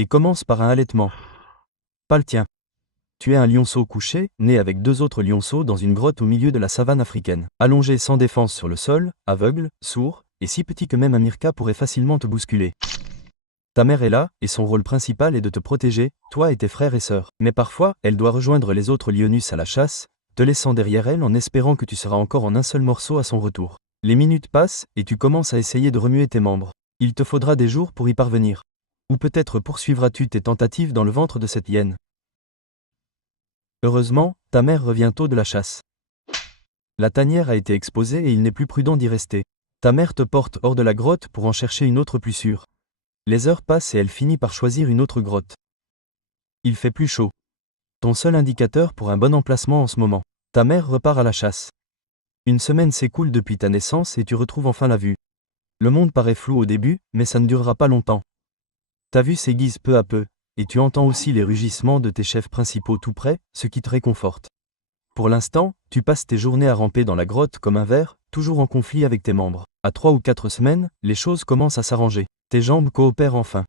Et commence par un allaitement. Pas le tien. Tu es un lionceau couché, né avec deux autres lionceaux dans une grotte au milieu de la savane africaine. Allongé sans défense sur le sol, aveugle, sourd, et si petit que même un Mirka pourrait facilement te bousculer. Ta mère est là, et son rôle principal est de te protéger, toi et tes frères et sœurs. Mais parfois, elle doit rejoindre les autres lionus à la chasse, te laissant derrière elle en espérant que tu seras encore en un seul morceau à son retour. Les minutes passent, et tu commences à essayer de remuer tes membres. Il te faudra des jours pour y parvenir. Ou peut-être poursuivras-tu tes tentatives dans le ventre de cette hyène. Heureusement, ta mère revient tôt de la chasse. La tanière a été exposée et il n'est plus prudent d'y rester. Ta mère te porte hors de la grotte pour en chercher une autre plus sûre. Les heures passent et elle finit par choisir une autre grotte. Il fait plus chaud. Ton seul indicateur pour un bon emplacement en ce moment. Ta mère repart à la chasse. Une semaine s'écoule depuis ta naissance et tu retrouves enfin la vue. Le monde paraît flou au début, mais ça ne durera pas longtemps. Ta vue s'aiguise peu à peu, et tu entends aussi les rugissements de tes chefs principaux tout près, ce qui te réconforte. Pour l'instant, tu passes tes journées à ramper dans la grotte comme un ver, toujours en conflit avec tes membres. À 3 ou 4 semaines, les choses commencent à s'arranger. Tes jambes coopèrent enfin.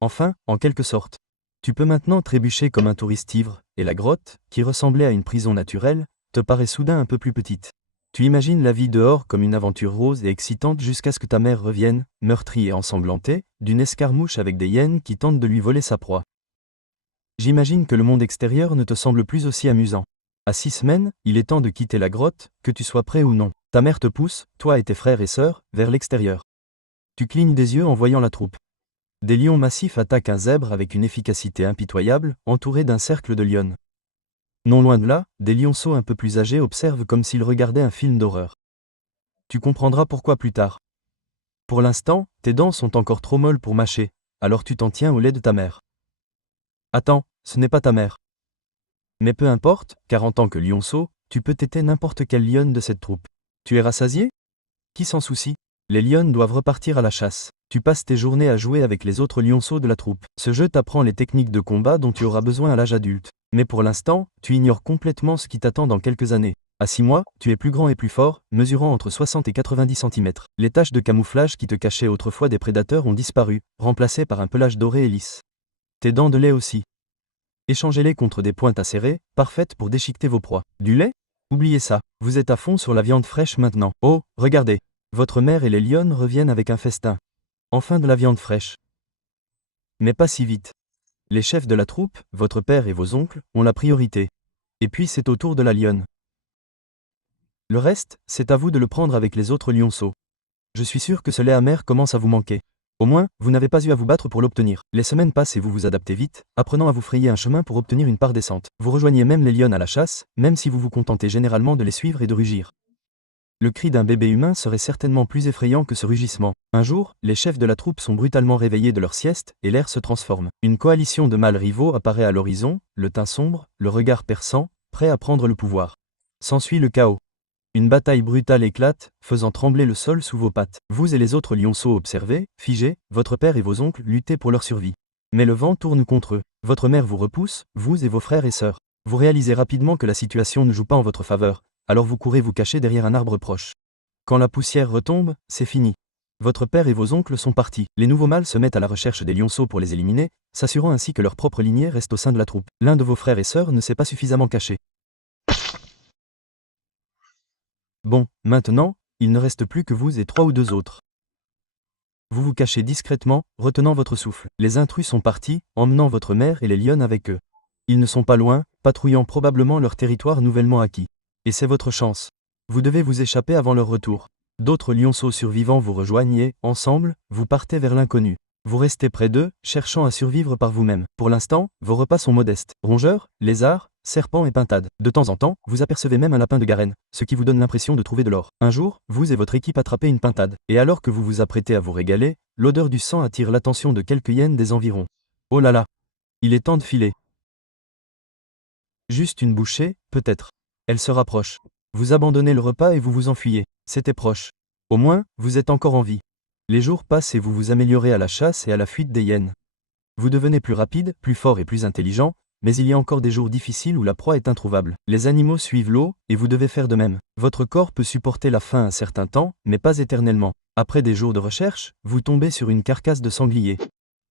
Enfin, en quelque sorte. Tu peux maintenant trébucher comme un touriste ivre, et la grotte, qui ressemblait à une prison naturelle, te paraît soudain un peu plus petite. Tu imagines la vie dehors comme une aventure rose et excitante jusqu'à ce que ta mère revienne, meurtrie et ensanglantée, d'une escarmouche avec des hyènes qui tentent de lui voler sa proie. J'imagine que le monde extérieur ne te semble plus aussi amusant. À 6 semaines, il est temps de quitter la grotte, que tu sois prêt ou non. Ta mère te pousse, toi et tes frères et sœurs, vers l'extérieur. Tu clignes des yeux en voyant la troupe. Des lions massifs attaquent un zèbre avec une efficacité impitoyable, entouré d'un cercle de lionnes. Non loin de là, des lionceaux un peu plus âgés observent comme s'ils regardaient un film d'horreur. Tu comprendras pourquoi plus tard. Pour l'instant, tes dents sont encore trop molles pour mâcher, alors tu t'en tiens au lait de ta mère. Attends, ce n'est pas ta mère. Mais peu importe, car en tant que lionceau, tu peux téter n'importe quelle lionne de cette troupe. Tu es rassasié? Qui s'en soucie? Les lionnes doivent repartir à la chasse. Tu passes tes journées à jouer avec les autres lionceaux de la troupe. Ce jeu t'apprend les techniques de combat dont tu auras besoin à l'âge adulte. Mais pour l'instant, tu ignores complètement ce qui t'attend dans quelques années. À 6 mois, tu es plus grand et plus fort, mesurant entre 60 et 90 cm. Les taches de camouflage qui te cachaient autrefois des prédateurs ont disparu, remplacées par un pelage doré et lisse. Tes dents de lait aussi. Échangez-les contre des pointes acérées, parfaites pour déchiqueter vos proies. Du lait? Oubliez ça, vous êtes à fond sur la viande fraîche maintenant. Oh, regardez, votre mère et les lionnes reviennent avec un festin. Enfin de la viande fraîche. Mais pas si vite. Les chefs de la troupe, votre père et vos oncles, ont la priorité. Et puis c'est au tour de la lionne. Le reste, c'est à vous de le prendre avec les autres lionceaux. Je suis sûr que ce lait amer commence à vous manquer. Au moins, vous n'avez pas eu à vous battre pour l'obtenir. Les semaines passent et vous vous adaptez vite, apprenant à vous frayer un chemin pour obtenir une part décente. Vous rejoignez même les lionnes à la chasse, même si vous vous contentez généralement de les suivre et de rugir. Le cri d'un bébé humain serait certainement plus effrayant que ce rugissement. Un jour, les chefs de la troupe sont brutalement réveillés de leur sieste, et l'air se transforme. Une coalition de mâles rivaux apparaît à l'horizon, le teint sombre, le regard perçant, prêt à prendre le pouvoir. S'ensuit le chaos. Une bataille brutale éclate, faisant trembler le sol sous vos pattes. Vous et les autres lionceaux observez, figés, votre père et vos oncles lutter pour leur survie. Mais le vent tourne contre eux. Votre mère vous repousse, vous et vos frères et sœurs. Vous réalisez rapidement que la situation ne joue pas en votre faveur. Alors vous courez vous cacher derrière un arbre proche. Quand la poussière retombe, c'est fini. Votre père et vos oncles sont partis. Les nouveaux mâles se mettent à la recherche des lionceaux pour les éliminer, s'assurant ainsi que leur propre lignée reste au sein de la troupe. L'un de vos frères et sœurs ne s'est pas suffisamment caché. Bon, maintenant, il ne reste plus que vous et 3 ou 2 autres. Vous vous cachez discrètement, retenant votre souffle. Les intrus sont partis, emmenant votre mère et les lionnes avec eux. Ils ne sont pas loin, patrouillant probablement leur territoire nouvellement acquis. Et c'est votre chance. Vous devez vous échapper avant leur retour. D'autres lionceaux survivants vous rejoignent et, ensemble, vous partez vers l'inconnu. Vous restez près d'eux, cherchant à survivre par vous-même. Pour l'instant, vos repas sont modestes. Rongeurs, lézards, serpents et pintades. De temps en temps, vous apercevez même un lapin de Garenne, ce qui vous donne l'impression de trouver de l'or. Un jour, vous et votre équipe attrapez une pintade. Et alors que vous vous apprêtez à vous régaler, l'odeur du sang attire l'attention de quelques hyènes des environs. Oh là là! Il est temps de filer. Juste une bouchée, peut-être. Elle se rapproche. Vous abandonnez le repas et vous vous enfuyez. C'était proche. Au moins, vous êtes encore en vie. Les jours passent et vous vous améliorez à la chasse et à la fuite des hyènes. Vous devenez plus rapide, plus fort et plus intelligent, mais il y a encore des jours difficiles où la proie est introuvable. Les animaux suivent l'eau, et vous devez faire de même. Votre corps peut supporter la faim un certain temps, mais pas éternellement. Après des jours de recherche, vous tombez sur une carcasse de sanglier.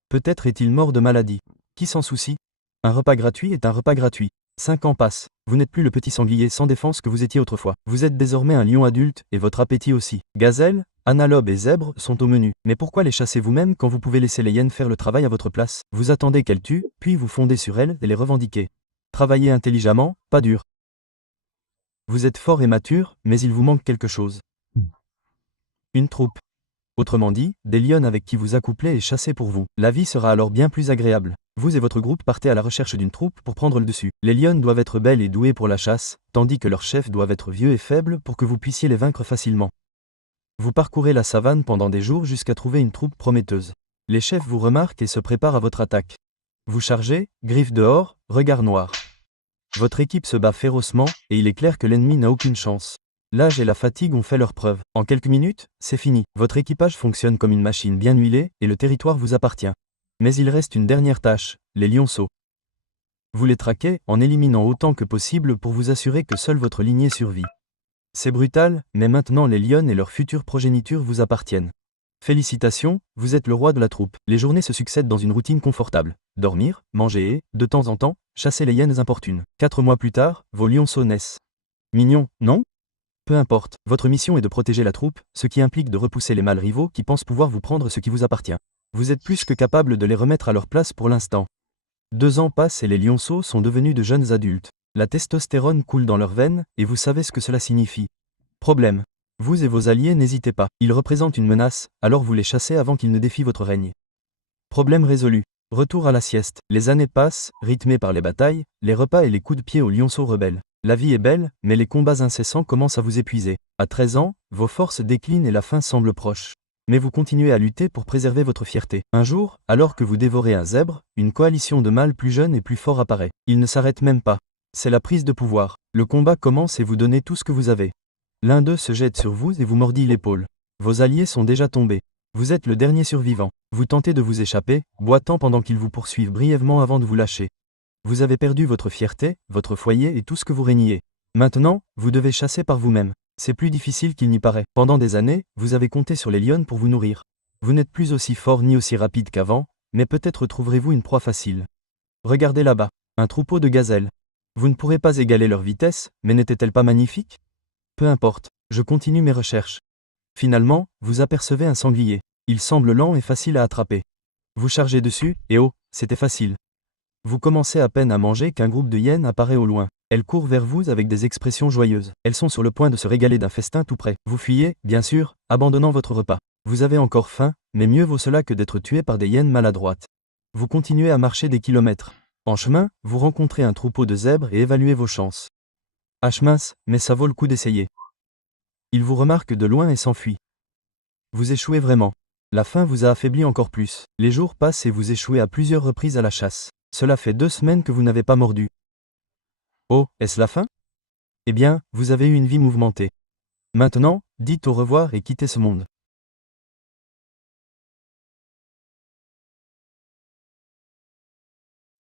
Peut-être est-il mort de maladie. Qui s'en soucie? Un repas gratuit est un repas gratuit. 5 ans passent. Vous n'êtes plus le petit sanglier sans défense que vous étiez autrefois. Vous êtes désormais un lion adulte, et votre appétit aussi. Gazelles, antilopes et zèbres sont au menu. Mais pourquoi les chasser vous-même quand vous pouvez laisser les hyènes faire le travail à votre place? Vous attendez qu'elles tuent, puis vous fondez sur elles et les revendiquez. Travaillez intelligemment, pas dur. Vous êtes fort et mature, mais il vous manque quelque chose. Une troupe. Autrement dit, des lionnes avec qui vous accouplez et chasser pour vous. La vie sera alors bien plus agréable. Vous et votre groupe partez à la recherche d'une troupe pour prendre le dessus. Les lionnes doivent être belles et douées pour la chasse, tandis que leurs chefs doivent être vieux et faibles pour que vous puissiez les vaincre facilement. Vous parcourez la savane pendant des jours jusqu'à trouver une troupe prometteuse. Les chefs vous remarquent et se préparent à votre attaque. Vous chargez, griffes dehors, regard noir. Votre équipe se bat férocement, et il est clair que l'ennemi n'a aucune chance. L'âge et la fatigue ont fait leurs preuves. En quelques minutes, c'est fini. Votre équipage fonctionne comme une machine bien huilée, et le territoire vous appartient. Mais il reste une dernière tâche, les lionceaux. Vous les traquez, en éliminant autant que possible pour vous assurer que seule votre lignée survit. C'est brutal, mais maintenant les lionnes et leur future progéniture vous appartiennent. Félicitations, vous êtes le roi de la troupe. Les journées se succèdent dans une routine confortable. Dormir, manger et, de temps en temps, chasser les hyènes importunes. 4 mois plus tard, vos lionceaux naissent. Mignon, non? Peu importe, votre mission est de protéger la troupe, ce qui implique de repousser les mâles rivaux qui pensent pouvoir vous prendre ce qui vous appartient. Vous êtes plus que capable de les remettre à leur place pour l'instant. 2 ans passent et les lionceaux sont devenus de jeunes adultes. La testostérone coule dans leurs veines, et vous savez ce que cela signifie. Problème. Vous et vos alliés n'hésitez pas. Ils représentent une menace, alors vous les chassez avant qu'ils ne défient votre règne. Problème résolu. Retour à la sieste. Les années passent, rythmées par les batailles, les repas et les coups de pied aux lionceaux rebelles. La vie est belle, mais les combats incessants commencent à vous épuiser. À 13 ans, vos forces déclinent et la fin semble proche. Mais vous continuez à lutter pour préserver votre fierté. Un jour, alors que vous dévorez un zèbre, une coalition de mâles plus jeunes et plus forts apparaît. Ils ne s'arrêtent même pas. C'est la prise de pouvoir. Le combat commence et vous donnez tout ce que vous avez. L'un d'eux se jette sur vous et vous mordille l'épaule. Vos alliés sont déjà tombés. Vous êtes le dernier survivant. Vous tentez de vous échapper, boitant pendant qu'ils vous poursuivent brièvement avant de vous lâcher. Vous avez perdu votre fierté, votre foyer et tout ce que vous régniez. Maintenant, vous devez chasser par vous-même. C'est plus difficile qu'il n'y paraît. Pendant des années, vous avez compté sur les lionnes pour vous nourrir. Vous n'êtes plus aussi fort ni aussi rapide qu'avant, mais peut-être trouverez-vous une proie facile. Regardez là-bas, un troupeau de gazelles. Vous ne pourrez pas égaler leur vitesse, mais n'était-elle pas magnifique? Peu importe, je continue mes recherches. Finalement, vous apercevez un sanglier. Il semble lent et facile à attraper. Vous chargez dessus, et oh, c'était facile. Vous commencez à peine à manger qu'un groupe de hyènes apparaît au loin. Elles courent vers vous avec des expressions joyeuses. Elles sont sur le point de se régaler d'un festin tout prêt. Vous fuyez, bien sûr, abandonnant votre repas. Vous avez encore faim, mais mieux vaut cela que d'être tué par des hyènes maladroites. Vous continuez à marcher des kilomètres. En chemin, vous rencontrez un troupeau de zèbres et évaluez vos chances. Hache mince, mais ça vaut le coup d'essayer. Ils vous remarquent de loin et s'enfuient. Vous échouez vraiment. La faim vous a affaibli encore plus. Les jours passent et vous échouez à plusieurs reprises à la chasse. Cela fait 2 semaines que vous n'avez pas mordu. Oh, est-ce la fin? Eh bien, vous avez eu une vie mouvementée. Maintenant, dites au revoir et quittez ce monde.